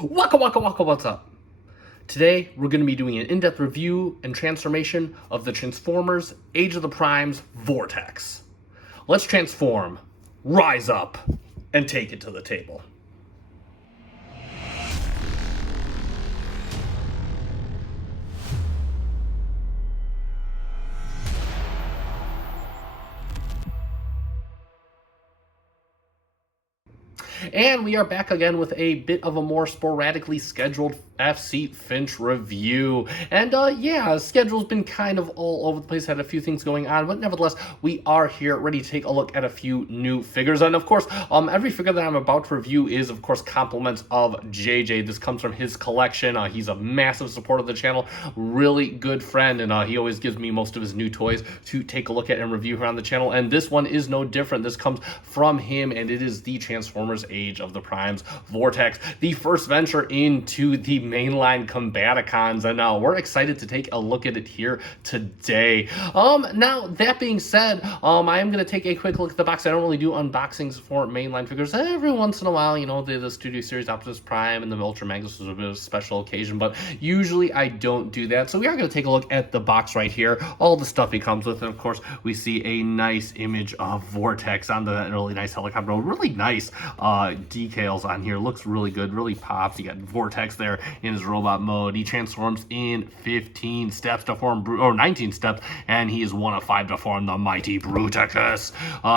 Waka waka waka, what's up? Today, we're going to be doing an in-depth review and transformation of the Transformers Age of the Primes Vortex. Let's transform, rise up, and take it to the table. And we are back again with a bit of a more sporadically scheduled FC Finch review. And yeah, schedule's been kind of all over the place, had a few things going on, but nevertheless, we are here ready to take a look at a few new figures. And of course, every figure that I'm about to review is, of course, compliments of JJ. This comes from his collection. He's a massive supporter of the channel, really good friend, and he always gives me most of his new toys to take a look at and review here on the channel. And this one is no different. This comes from him, and it is the Transformers Age of the Primes Vortex, the first venture into the mainline Combaticons, and we're excited to take a look at it here today. Now, that being said, I am going to take a quick look at the box. I don't really do unboxings for mainline figures. Every once in a while, you know, the Studio Series Optimus Prime and the Ultra Magnus was a bit of a special occasion, but usually I don't do that. So we are going to take a look at the box right here, all the stuff he comes with, and of course, we see a nice image of Vortex on the really nice helicopter. Really nice decals on here. Looks really good, really pops. You got Vortex there in his robot mode. He transforms in 15 steps to form, or 19 steps, and he is one of 5 to form the mighty Bruticus.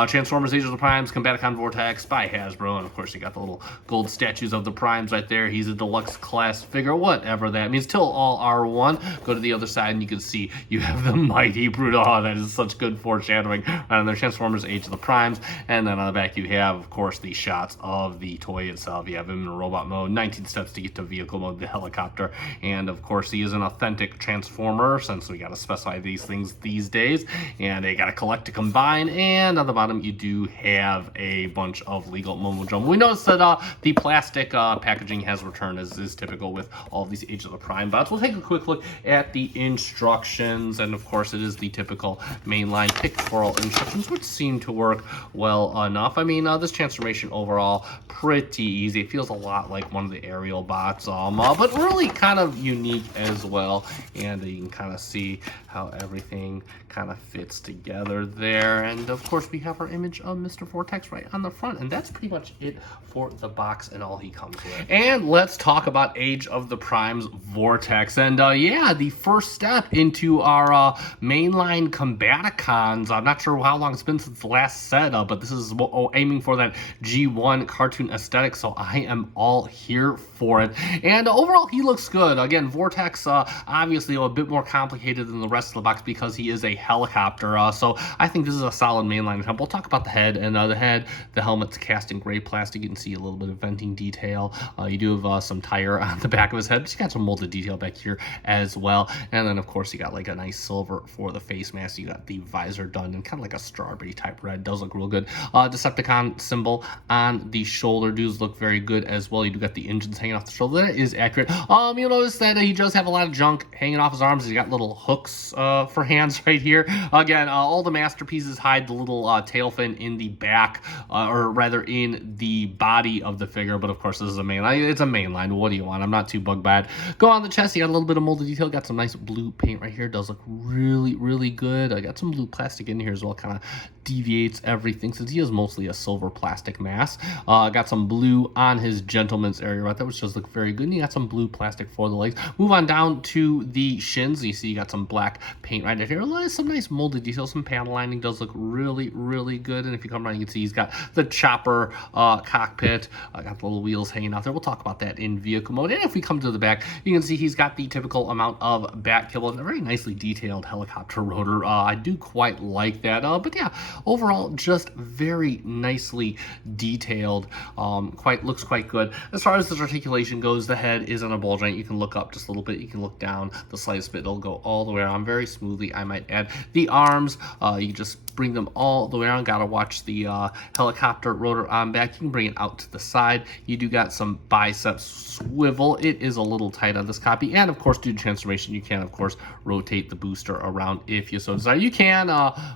Transformers Age of the Primes, Combaticon Vortex by Hasbro, and of course you got the little gold statues of the Primes right there. He's a deluxe class figure, whatever that means. Still all R1. Go to the other side and you can see you have the mighty Bruticus. Oh, that is such good foreshadowing on their Transformers Age of the Primes. And then on the back you have, of course, the shots of the toy itself. You have him in robot mode, 19 steps to get to vehicle mode, the helicopter, and of course he is an authentic Transformer, since we got to specify these things these days, and they got to collect to combine. And on the bottom you do have a bunch of legal Momo Jumbo. We noticed that the plastic packaging has returned, as is typical with all of these Age of the Prime bots. We'll take a quick look at the instructions, and of course it is the typical mainline pictorial instructions, which seem to work well enough. I mean, this transformation overall pretty easy. It feels a lot like one of the aerial bots, but really kind of unique as well. And you can kind of see how everything kind of fits together there. And of course we have our image of Mr. Vortex right on the front, and that's pretty much it for the box and all he comes with. And let's talk about Age of the Primes Vortex. And yeah, the first step into our mainline Combaticons. I'm not sure how long it's been since the last set, but this is aiming for that G1 cartoon aesthetic, so I am all here for it. And overall, he looks good. Again, Vortex, obviously a bit more complicated than the rest of the box because he is a helicopter, so I think this is a solid mainline attempt. We'll talk about the head, and the helmet's cast in gray plastic. You can see a little bit of venting detail. You do have some tire on the back of his head, but you got some molded detail back here as well. And then, of course, you got like a nice silver for the face mask. You got the visor done in kind of like a strawberry type red. Does look real good. Decepticon symbol on the shoulder does look very good as well. You do got the engines hanging off the shoulder. That is accurate. You'll notice that he does have a lot of junk hanging off his arms. He's got little hooks for hands right here. Again, all the masterpieces hide the little tail fin in the back, or rather in the body of the figure. But of course, this is a mainline. It's a mainline. What do you want? I'm not too bug bad. Go on the chest. You got a little bit of molded detail. Got some nice blue paint right here. Does look really, really good. I got some blue plastic in here as well. Kind of deviates everything since he is mostly a silver plastic mass. Got some blue on his gentleman's area right there, which does look very good. And you got some blue plastic for the legs. Move on down to the shins. You see you got some black paint right here. Some nice molded details. Some panel lining does look really, really good. And if you come around, you can see he's got the chopper cockpit. Got the little wheels hanging out there. We'll talk about that in vehicle mode. And if we come to the back, you can see he's got the typical amount of back kibble and a very nicely detailed helicopter rotor. I do quite like that. But yeah, overall, just very nicely detailed. Looks quite good. As far as the articulation goes, the head is on a ball joint. You can look up just a little bit. You can look down the slightest bit. It'll go all the way around very smoothly, I might add. The arms, you just bring them all the way around. Gotta watch the helicopter rotor on back. You can bring it out to the side. You do got some bicep swivel. It is a little tight on this copy. And of course, due to transformation, you can, of course, rotate the booster around if you so desire. You can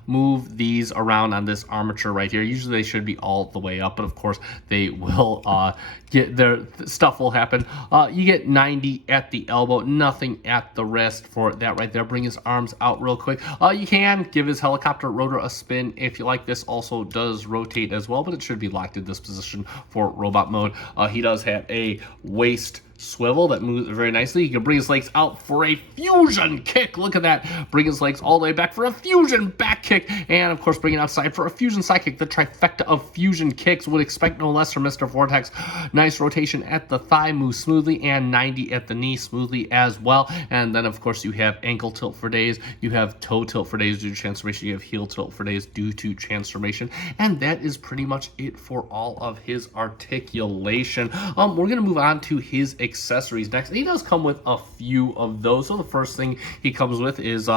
move these around on this armature right here. Usually they should be all the way up, but of course they will get their stuff will happen. You get 90 at the elbow, nothing at the wrist for that right there. Bring his arms out real quick. You can give his helicopter rotor a spin if you like. This also does rotate as well, but it should be locked in this position for robot mode. He does have a waist swivel that moves very nicely. He can bring his legs out for a fusion kick. Look at that. Bring his legs all the way back for a fusion back kick. And of course, bring it outside for a fusion side kick. The trifecta of fusion kicks. Would expect no less from Mr. Vortex. Nice rotation at the thigh, moves smoothly, and 90 at the knee smoothly as well. And then of course you have ankle tilt for days. You have toe tilt for days due to transformation. You have heel tilt for days due to transformation. And that is pretty much it for all of his articulation. We're going to move on to his accessories next. He does come with a few of those. So the first thing he comes with is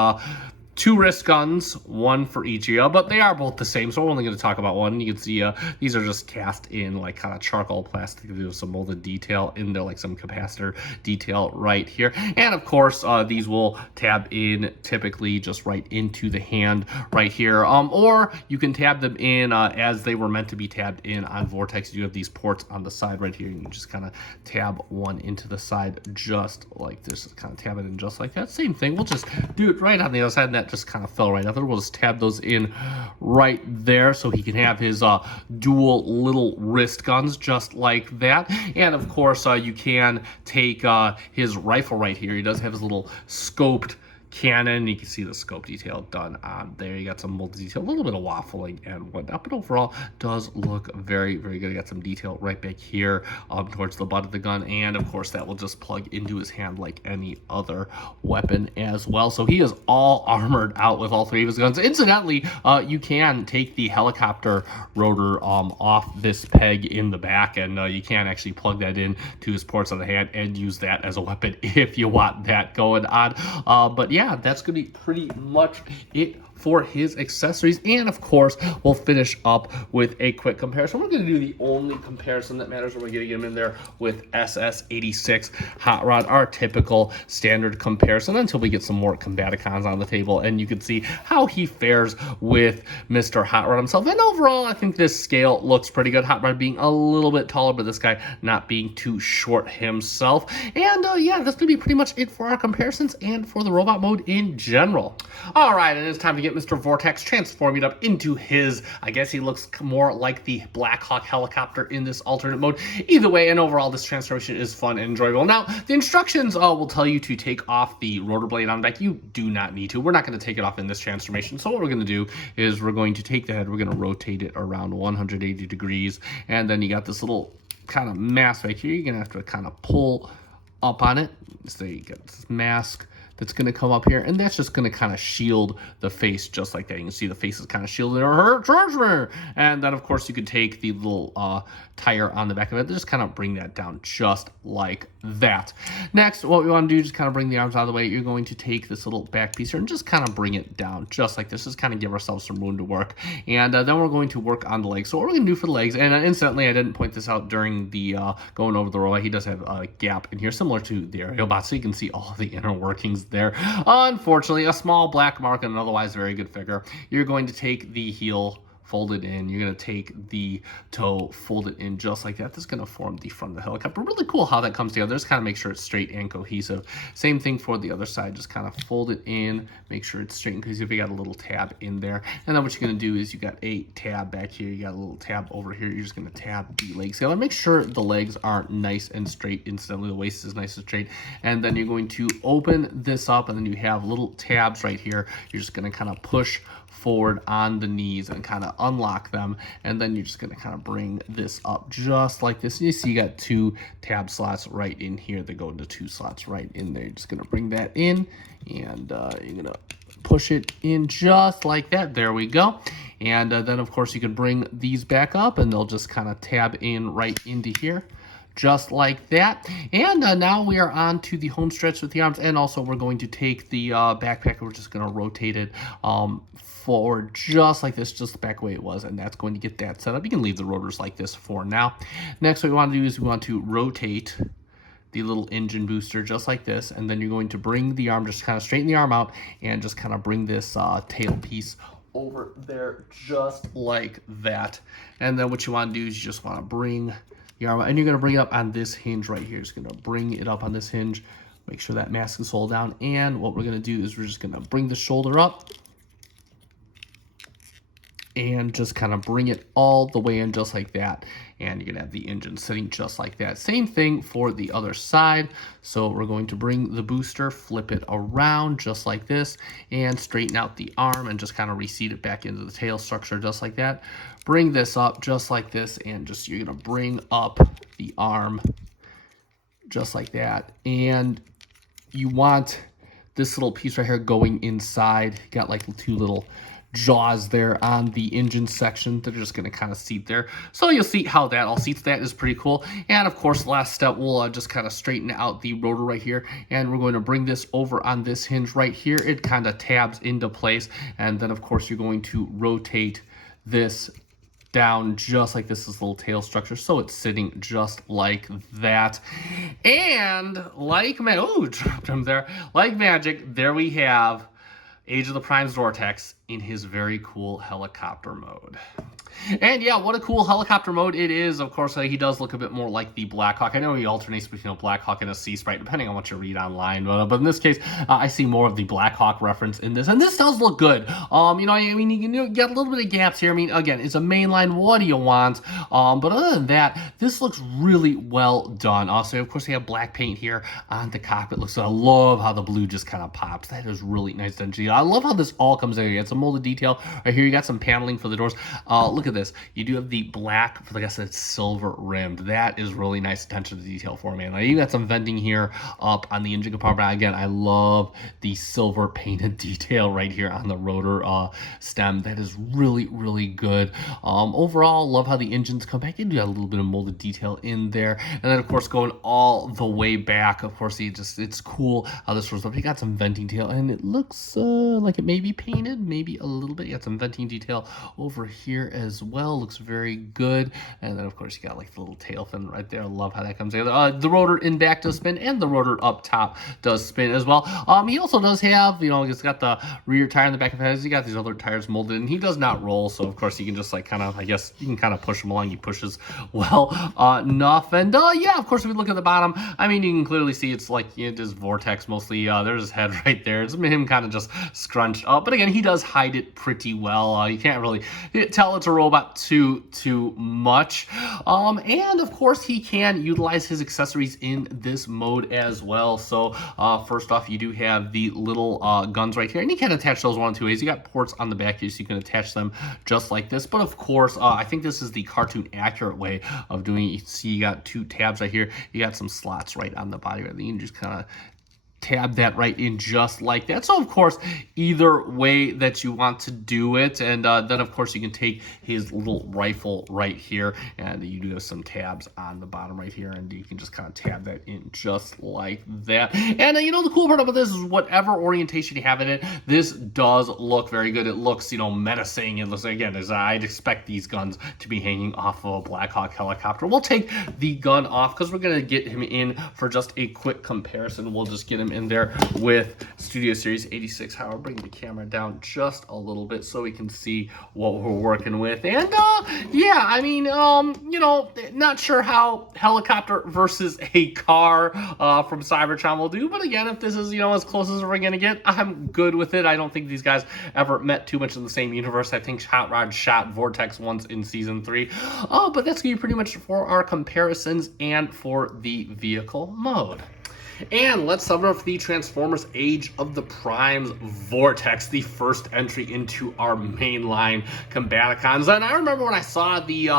2 wrist guns, 1 for each ear, but they are both the same, so we're only going to talk about one. You can see these are just cast in like kind of charcoal plastic. There's some molded detail in there, like some capacitor detail right here. And of course, these will tab in typically just right into the hand right here, or you can tab them in as they were meant to be tabbed in on Vortex. You have these ports on the side right here. You can just kind of tab one into the side just like this. Just kind of tab it in just like that. Same thing. We'll just do it right on the other side, and that just kind of fell right out there. We'll just tab those in right there so he can have his dual little wrist guns just like that. And of course, you can take his rifle right here. He does have his little scoped cannon. You can see the scope detail done on there. You got some molded detail, a little bit of waffling and whatnot, but overall does look very, very good. You got some detail right back here towards the butt of the gun, and of course that will just plug into his hand like any other weapon as well. So he is all armored out with all 3 of his guns. Incidentally, you can take the helicopter rotor off this peg in the back, and you can actually plug that in to his ports on the hand and use that as a weapon if you want that going on. But yeah, that's going to be pretty much it for his accessories. And of course, we'll finish up with a quick comparison. We're going to do the only comparison that matters. We're going to get him in there with SS86 Hot Rod, our typical standard comparison, until we get some more Combaticons on the table and you can see how he fares with Mr. Hot Rod himself. And overall, I think this scale looks pretty good. Hot Rod being a little bit taller, but this guy not being too short himself. And yeah, that's going to be pretty much it for our comparisons and for the robot mode in general. All right, and it's time to get Mr. Vortex transforming up into his, I guess he looks more like the Black Hawk helicopter in this alternate mode. Either way, and overall, this transformation is fun and enjoyable. Now, the instructions will tell you to take off the rotor blade on the back. You do not need to. We're not going to take it off in this transformation. So what we're going to do is we're going to take the head, we're going to rotate it around 180 degrees, and then you got this little kind of mask right here. You're going to have to kind of pull up on it. So you get this mask that's going to come up here, and that's just going to kind of shield the face just like that. You can see the face is kind of shielded, and then of course you could take the little tire on the back of it, just kind of bring that down just like that. Next, what we want to do is just kind of bring the arms out of the way. You're going to take this little back piece here and just kind of bring it down just like this, just kind of give ourselves some room to work. And then we're going to work on the legs. So what we're going to do for the legs, and incidentally, I didn't point this out during the going over the robot, he does have a gap in here similar to the aerial bot, so you can see all the inner workings there. Unfortunately, a small black mark and an otherwise very good figure. You're going to take the heel, fold it in. You're going to take the toe, fold it in just like that. This is going to form the front of the helicopter. Really cool how that comes together. Just kind of make sure it's straight and cohesive. Same thing for the other side. Just kind of fold it in, make sure it's straight and cohesive. You got a little tab in there. And then what you're going to do is you got a tab back here. You got a little tab over here. You're just going to tab the legs together. Make sure the legs aren't nice and straight instantly. The waist is nice and straight. And then you're going to open this up, and then you have little tabs right here. You're just going to kind of push forward on the knees and kind of unlock them, and then you're just going to kind of bring this up just like this. And you see you got 2 tab slots right in here that go into 2 slots right in there. You're just going to bring that in, and you're going to push it in just like that. There we go. And then of course you can bring these back up, and they'll just kind of tab in right into here just like that. And now we are on to the home stretch with the arms, and also we're going to take the backpack, we're just going to rotate it forward just like this, just the back way it was, and that's going to get that set up. You can leave the rotors like this for now. Next, what we want to do is we want to rotate the little engine booster just like this, and then you're going to bring the arm, just kind of straighten the arm out and just kind of bring this tail piece over there just like that. And then what you want to do is you just want to bring the arm, and you're going to bring it up on this hinge right here. Just going to bring it up on this hinge. Make sure that mask is hold down. And what we're going to do is we're just going to bring the shoulder up and just kind of bring it all the way in just like that. And you're going to have the engine sitting just like that. Same thing for the other side. So we're going to bring the booster, flip it around just like this, and straighten out the arm and just kind of reseat it back into the tail structure just like that. Bring this up just like this, and just you're going to bring up the arm just like that. And you want this little piece right here going inside. You got like two little jaws there on the engine section. They're just going to kind of seat there. So you'll see how that all seats. That is pretty cool. And of course, last step, we'll just kind of straighten out the rotor right here. And we're going to bring this over on this hinge right here. It kind of tabs into place. And then of course, you're going to rotate this down just like this little tail structure, so it's sitting just like that. And like dropped him there. Like magic, there we have Age of the Primes Vortex in his very cool helicopter mode. And yeah, what a cool helicopter mode it is. Of course, he does look a bit more like the Blackhawk. I know he alternates between a Blackhawk and a Sea Sprite, depending on what you read online. But in this case, I see more of the Blackhawk reference in this. And this does look good. You know, I mean, you get a little bit of gaps here. I mean, again, it's a mainline. What do you want? But other than that, this looks really well done. Also, of course, they have black paint here on the cockpit. I love how the blue just kind of pops. That is really nice done. I love how this all comes in. It's a molded detail. Right here, you got some paneling for the doors. Look at this. You do have the black, like I said, silver rimmed. That is really nice attention to detail for me. And you got some venting here up on the engine compartment. Again, I love the silver painted detail right here on the rotor stem. That is really, really good. Overall, love how the engines come back. You do have a little bit of molded detail in there. And then, of course, going all the way back, of course, it's cool how this rolls up. You got some venting detail, and it looks like it may be painted, maybe a little bit. You got some venting detail over here as well. Looks very good. And then of course you got like the little tail fin right there. I love how that comes together. The rotor in back does spin, and the rotor up top does spin as well. He also does have, you know, he's got the rear tire in the back of his. He got these other tires molded, and he does not roll. So of course you can just like kind of, I guess you can kind of push him along. He pushes well enough. And yeah, of course if we look at the bottom, I mean, you can clearly see it's like it is Vortex mostly. There's his head right there. It's him kind of just scrunched up. But again, he does hide it pretty well. You can't really tell it's a robot too much. And of course he can utilize his accessories in this mode as well. So first off, you do have the little guns right here, and you can attach those one of two ways. You got ports on the back here, so you can attach them just like this. But of course, I think this is the cartoon accurate way of doing it. You see you got two tabs right here. You got some slots right on the body right there. You can just kind of tab that right in just like that. So of course, either way that you want to do it. And then of course you can take his little rifle right here, and you do have some tabs on the bottom right here, and you can just kind of tab that in just like that. And you know, the cool part about this is whatever orientation you have in it, this does look very good. It looks, you know, menacing. It looks, again, as I'd expect these guns to be hanging off of a Blackhawk helicopter. We'll take the gun off because we're going to get him in for just a quick comparison. We'll just get him in there with Studio Series 86. However, bring the camera down just a little bit so we can see what we're working with. And yeah, I mean, you know, not sure how helicopter versus a car from Cybertron will do, but again, if this is, you know, as close as we're gonna get, I'm good with it. I don't think these guys ever met too much in the same universe. I think Hot Rod shot Vortex once in season 3. But that's gonna be pretty much for our comparisons and for the vehicle mode. And let's sum up the Transformers Age of the Primes Vortex, the first entry into our mainline Combaticons. And I remember when I saw the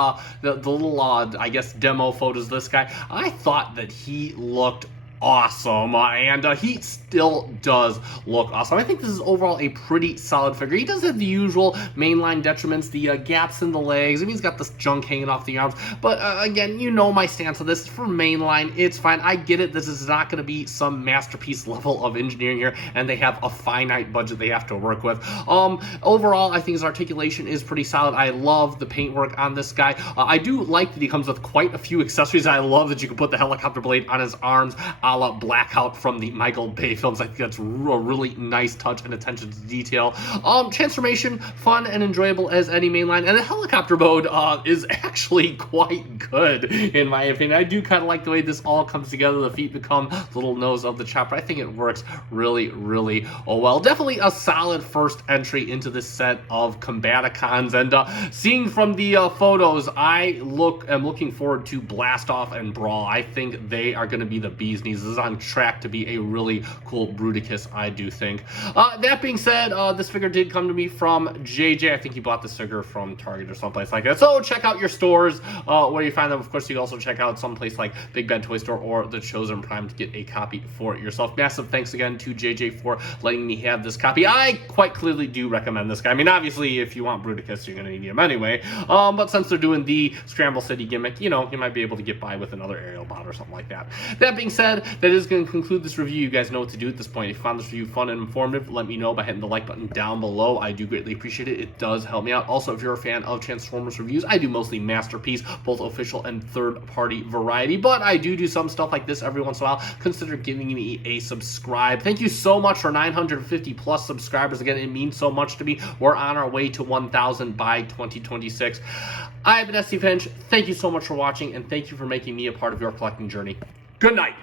little, I guess, demo photos of this guy, I thought that he looked awesome, and he still does look awesome. I think this is overall a pretty solid figure. He does have the usual mainline detriments, the gaps in the legs. I mean, he's got this junk hanging off the arms, but again, you know my stance on this. For mainline, it's fine. I get it. This is not going to be some masterpiece level of engineering here, and they have a finite budget they have to work with. Overall, I think his articulation is pretty solid. I love the paintwork on this guy. I do like that he comes with quite a few accessories. I love that you can put the helicopter blade on his arms la Blackout from the Michael Bay films. I think that's a really nice touch and attention to detail. Transformation, fun and enjoyable as any mainline, and the helicopter mode is actually quite good in my opinion. I do kind of like the way this all comes together. The feet become little nose of the chopper. I think it works really well. Definitely a solid first entry into this set of Combaticons, and seeing from the photos, I am looking forward to Blast Off and Brawl. I think they are going to be the bee's knees. This is on track to be a really cool bruticus, I do think. That being said, this figure did come to me from JJ. I think he bought this figure from Target or someplace like that. So check out your stores where you find them. Of course, you can also check out someplace like Big Ben Toy Store or the Chosen Prime to get a copy for yourself. Massive thanks again to JJ for letting me have this copy. I quite clearly do recommend this guy. I mean, obviously, if you want bruticus, you're going to need him anyway. But since they're doing the Scramble City gimmick, you know, you might be able to get by with another aerial bot or something like that. That being said, that is going to conclude this review. You guys know what to do at this point. If you found this review fun and informative, let me know by hitting the like button down below. I do greatly appreciate it. It does help me out. Also, if you're a fan of Transformers reviews, I do mostly Masterpiece, both official and third-party variety, but I do some stuff like this every once in a while. Consider giving me a subscribe. Thank you so much for 950 plus subscribers. Again, it means so much to me. We're on our way to 1,000 by 2026. I've been SC Finch. Thank you so much for watching, and thank you for making me a part of your collecting journey. Good night.